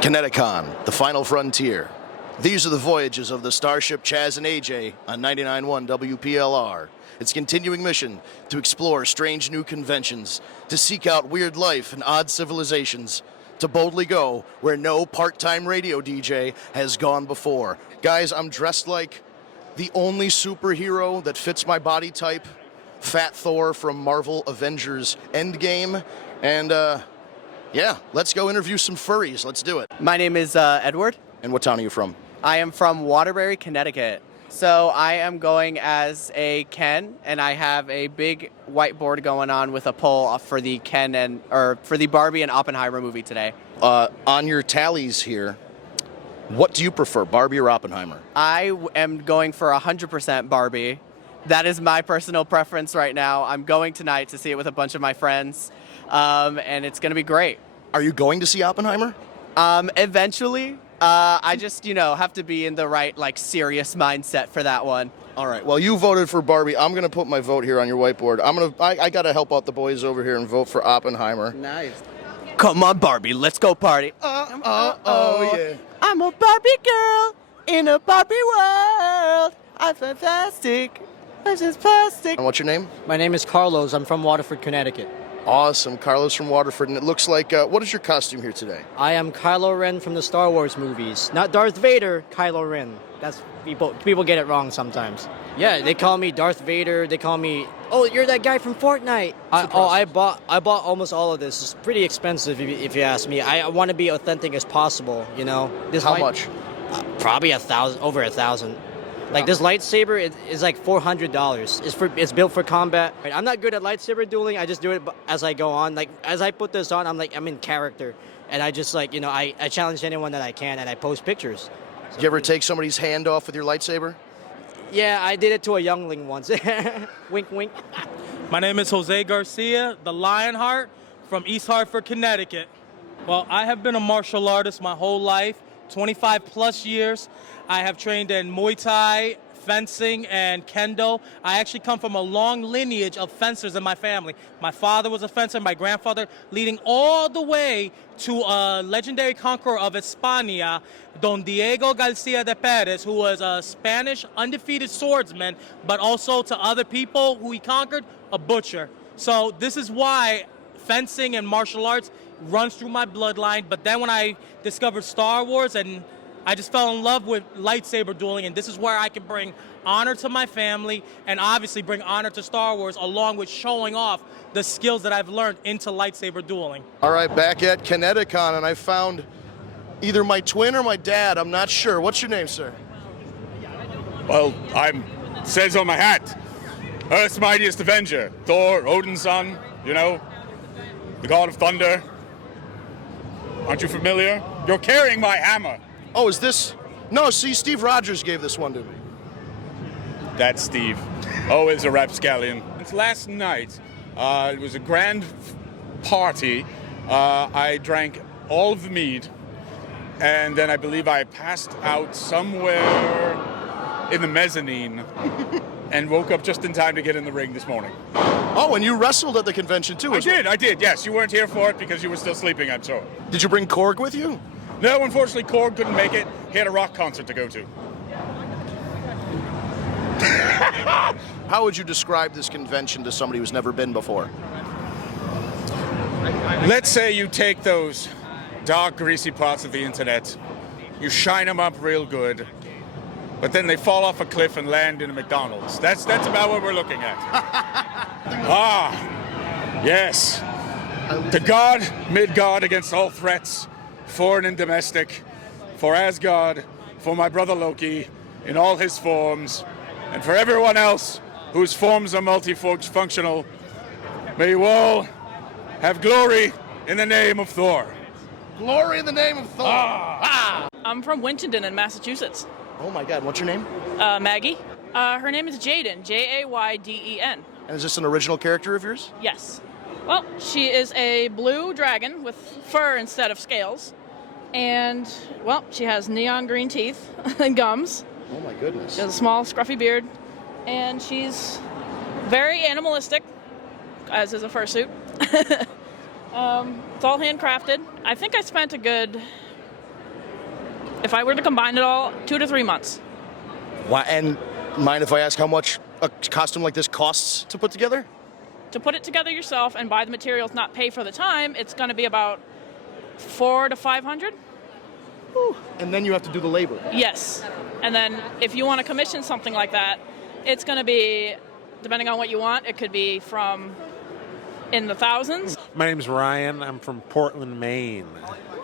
Connecticon, the final frontier. These are the voyages of the starship Chaz and AJ on 99.1 WPLR. Its continuing mission to explore strange new conventions, to seek out weird life and odd civilizations, to boldly go where no part-time radio DJ has gone before. Guys, I'm dressed like the only superhero that fits my body type, Fat Thor from Marvel Avengers Endgame, and yeah, let's go interview some furries. Let's do it. My name is Edward. And what town are you from? I am from Waterbury, Connecticut. So I am going as a Ken, and I have a big whiteboard going on with a poll for the for the Barbie and Oppenheimer movie today. On your tallies here, what do you prefer, Barbie or Oppenheimer? I am going for 100% Barbie. That is my personal preference right now. I'm going tonight to see it with a bunch of my friends, and it's going to be great. Are you going to see Oppenheimer? Eventually. I just, have to be in the right, serious mindset for that one. All right. Well, you voted for Barbie. I'm going to put my vote here on your whiteboard. I got to help out the boys over here and vote for Oppenheimer. Nice. Come on, Barbie. Let's go party. Oh, yeah. I'm a Barbie girl in a Barbie world. I'm fantastic. I'm just plastic. And what's your name? My name is Carlos. I'm from Waterford, Connecticut. Awesome. Carlos from Waterford. And it looks like, what is your costume here today? I am Kylo Ren from the Star Wars movies. Not Darth Vader, Kylo Ren. That's people get it wrong sometimes. Yeah, they call me Darth Vader. They call me, oh, you're that guy from Fortnite. I bought almost all of this. It's pretty expensive if you ask me. I want to be authentic as possible, How much? Probably over $1,000. This lightsaber is like $400. It's built for combat. I'm not good at lightsaber dueling. I just do it as I go on. As I put this on, I'm in character, and I just I challenge anyone that I can, and I post pictures. You ever take somebody's hand off with your lightsaber? Yeah, I did it to a youngling once. Wink, wink. My name is Jose Garcia, the Lionheart from East Hartford, Connecticut. Well, I have been a martial artist my whole life, 25 plus years. I have trained in Muay Thai, fencing, and Kendo. I actually come from a long lineage of fencers in my family. My father was a fencer, my grandfather, leading all the way to a legendary conqueror of España, Don Diego Garcia de Perez, who was a Spanish undefeated swordsman, but also to other people who he conquered, a butcher. So this is why fencing and martial arts runs through my bloodline. But then when I discovered Star Wars, and I just fell in love with lightsaber dueling, and this is where I can bring honor to my family and obviously bring honor to Star Wars, along with showing off the skills that I've learned into lightsaber dueling. All right, back at Connecticon, and I found either my twin or my dad. I'm not sure. What's your name, sir? Well, says on my hat, Earth's mightiest Avenger, Thor, Odin's son, the god of thunder. Aren't you familiar? You're carrying my hammer. Oh, is this? No, see, Steve Rogers gave this one to me. That's Steve. Always a rapscallion. Last night, it was a grand party. I drank all of the mead, and then I believe I passed out somewhere in the mezzanine and woke up just in time to get in the ring this morning. Oh, and you wrestled at the convention, too, I did, yes. You weren't here for it because you were still sleeping, I'm sure. Did you bring Korg with you? No, unfortunately, Korg couldn't make it. He had a rock concert to go to. How would you describe this convention to somebody who's never been before? Let's say you take those dark, greasy parts of the internet, you shine them up real good, but then they fall off a cliff and land in a McDonald's. That's about what we're looking at. Yes. To God, Midgard against all threats, foreign and domestic, for Asgard, for my brother Loki, in all his forms, and for everyone else whose forms are multifunctional, may you all have glory in the name of Thor. Glory in the name of Thor. I'm from Winchendon in Massachusetts. Oh my God, what's your name? Maggie. Her name is Jayden, Jayden. And is this an original character of yours? Yes. Well, she is a blue dragon with fur instead of scales. And, well, she has neon green teeth and gums. Oh my goodness. She has a small, scruffy beard. And she's very animalistic, as is a fursuit. It's all handcrafted. I think I spent a good If I were to combine it all, 2 to 3 months. Why, and mind if I ask how much a costume like this costs to put together? To put it together yourself and buy the materials, not pay for the time, it's going to be about $400 to $500. And then you have to do the labor. Yes. And then if you want to commission something like that, it's going to be, depending on what you want, it could be from in the thousands. My name's Ryan. I'm from Portland, Maine.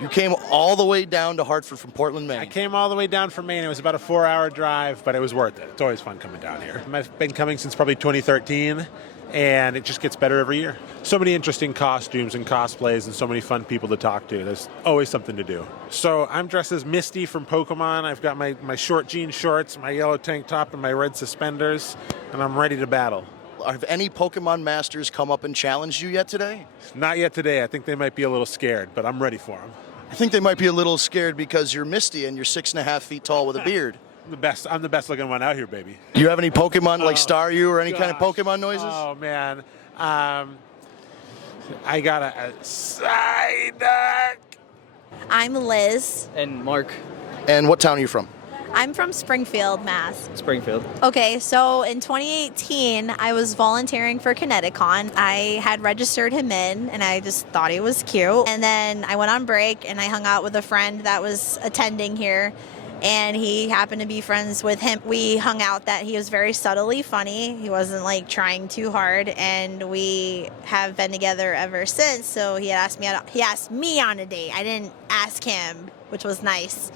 You came all the way down to Hartford from Portland, Maine. I came all the way down from Maine. It was about a 4-hour drive, but it was worth it. It's always fun coming down here. I've been coming since probably 2013, and it just gets better every year. So many interesting costumes and cosplays and so many fun people to talk to. There's always something to do. So I'm dressed as Misty from Pokemon. I've got my short jean shorts, my yellow tank top, and my red suspenders, and I'm ready to battle. Have any Pokemon masters come up and challenged you yet today? Not yet today. I think they might be a little scared, but I'm ready for them. I think they might be a little scared because you're Misty and you're 6.5 feet tall with a beard. I'm the best looking one out here, baby. Do you have any Pokemon like Staryu or any kind of Pokemon noises? Oh, man. I got a Psyduck. I'm Liz. And Mark. And what town are you from? I'm from Springfield, Mass. Springfield. Okay, so in 2018, I was volunteering for Connecticon. I had registered him in, and I just thought he was cute. And then I went on break, and I hung out with a friend that was attending here, and he happened to be friends with him. We hung out that he was very subtly funny. He wasn't like trying too hard, and we have been together ever since. So he asked me on a date. I didn't ask him, which was nice.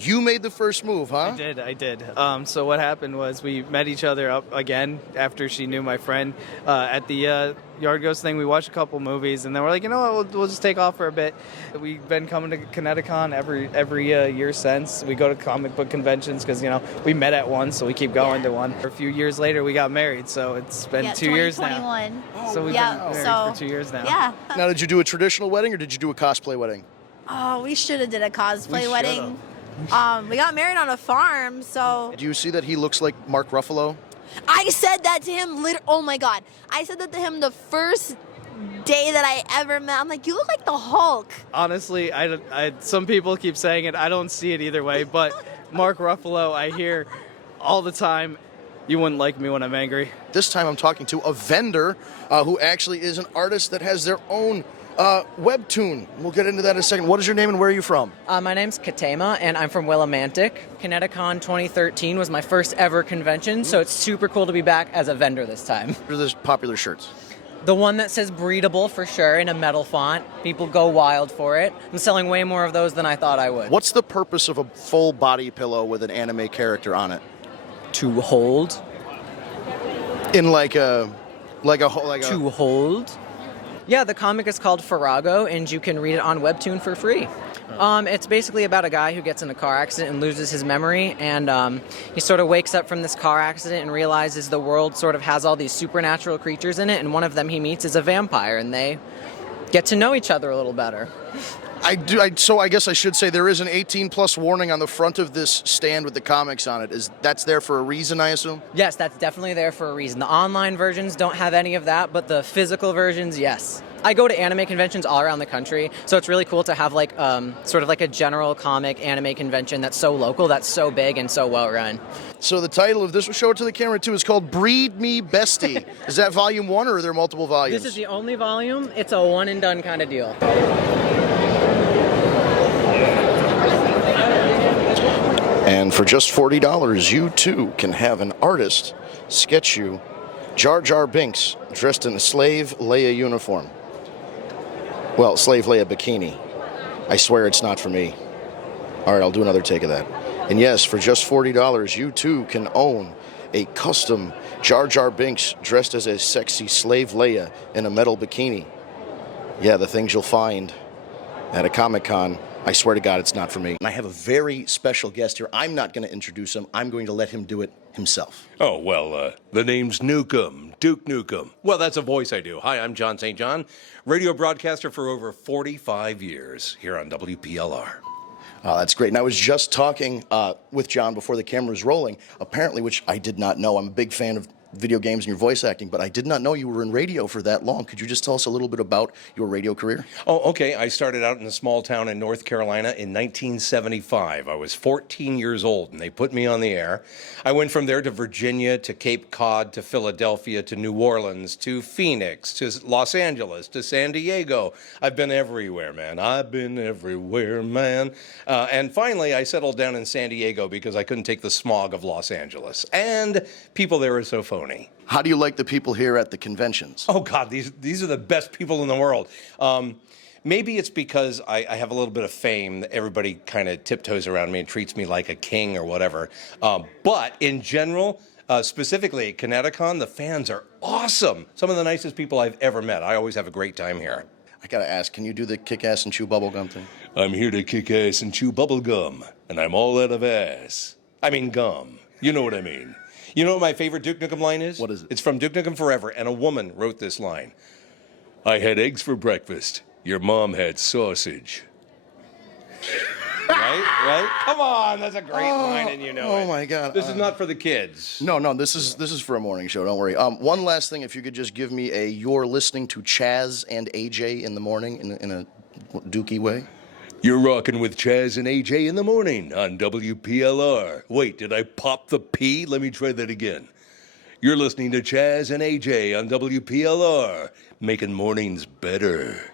You made the first move, huh? I did. So what happened was we met each other up again after she knew my friend at the Yard Ghost thing. We watched a couple movies, and then we're like, you know what, we'll just take off for a bit. We've been coming to Connecticon every year since. We go to comic book conventions because, you know, we met at one, so we keep going to one. A few years later, we got married, so it's been 2 years now. 2021. So we've been married for 2 years now. Yeah. Now, did you do a traditional wedding or did you do a cosplay wedding? Oh, we should have did a cosplay wedding. We got married on a farm, so... Do you see that he looks like Mark Ruffalo? I said that to him, oh my God. I said that to him the first day that I ever met. I'm like, you look like the Hulk. Honestly, some people keep saying it. I don't see it either way, but Mark Ruffalo, I hear all the time, you wouldn't like me when I'm angry. This time I'm talking to a vendor who actually is an artist that has their own webtoon. We'll get into that in a second. What is your name and where are you from? My name's Katema, and I'm from Willimantic. Connecticon 2013 was my first ever convention, so it's super cool to be back as a vendor this time. What are those popular shirts? The one that says breedable for sure in a metal font. People go wild for it. I'm selling way more of those than I thought I would. What's the purpose of a full body pillow with an anime character on it? To hold. In To hold. Yeah, the comic is called Farrago, and you can read it on Webtoon for free. It's basically about a guy who gets in a car accident and loses his memory, and he sort of wakes up from this car accident and realizes the world sort of has all these supernatural creatures in it, and one of them he meets is a vampire, and they get to know each other a little better. So I guess I should say there is an 18+ warning on the front of this stand with the comics on it. That's there for a reason, I assume? Yes, that's definitely there for a reason. The online versions don't have any of that, but the physical versions, yes. I go to anime conventions all around the country, so it's really cool to have like sort of like a general comic anime convention that's so local, that's so big and so well run. So the title of this, we'll show it to the camera too, is called Breed Me Bestie. Is that volume 1 or are there multiple volumes? This is the only volume. It's a one and done kind of deal. And for just $40, you too can have an artist sketch you Jar Jar Binks dressed in a Slave Leia uniform. Well, Slave Leia bikini. I swear it's not for me. All right, I'll do another take of that. And yes, for just $40, you too can own a custom Jar Jar Binks dressed as a sexy Slave Leia in a metal bikini. Yeah, the things you'll find at a Comic-Con. I swear to God, it's not for me. And I have a very special guest here. I'm not going to introduce him. I'm going to let him do it himself. Oh, well, the name's Newcomb, Duke Newcomb. Well, that's a voice I do. Hi, I'm John St. John, radio broadcaster for over 45 years here on WPLR. Oh, that's great. And I was just talking with John before the camera was rolling, apparently, which I did not know. I'm a big fan of video games and your voice acting, but I did not know you were in radio for that long. Could you just tell us a little bit about your radio career? Oh, okay. I started out in a small town in North Carolina in 1975. I was 14 years old, and they put me on the air. I went from there to Virginia, to Cape Cod, to Philadelphia, to New Orleans, to Phoenix, to Los Angeles, to San Diego. I've been everywhere, man. I've been everywhere, man. And finally, I settled down in San Diego because I couldn't take the smog of Los Angeles. And people there are so phony. How do you like the people here at the conventions? Oh, God, these are the best people in the world. Maybe it's because I have a little bit of fame that everybody kind of tiptoes around me and treats me like a king or whatever. But in general, specifically at Connecticon, the fans are awesome. Some of the nicest people I've ever met. I always have a great time here. I gotta ask, can you do the kick ass and chew bubblegum thing? I'm here to kick ass and chew bubblegum, and I'm all out of ass. I mean gum. You know what I mean. You know what my favorite Duke Nukem line is? What is it? It's from Duke Nukem Forever, and a woman wrote this line. I had eggs for breakfast. Your mom had sausage. Right? Come on, that's a great line, and you know it. Oh, my God. This is not for the kids. No, this is for a morning show, don't worry. One last thing, if you could just give me a you're listening to Chaz and AJ in the morning in a dookie way. You're rocking with Chaz and AJ in the morning on WPLR. Wait, did I pop the P? Let me try that again. You're listening to Chaz and AJ on WPLR, making mornings better.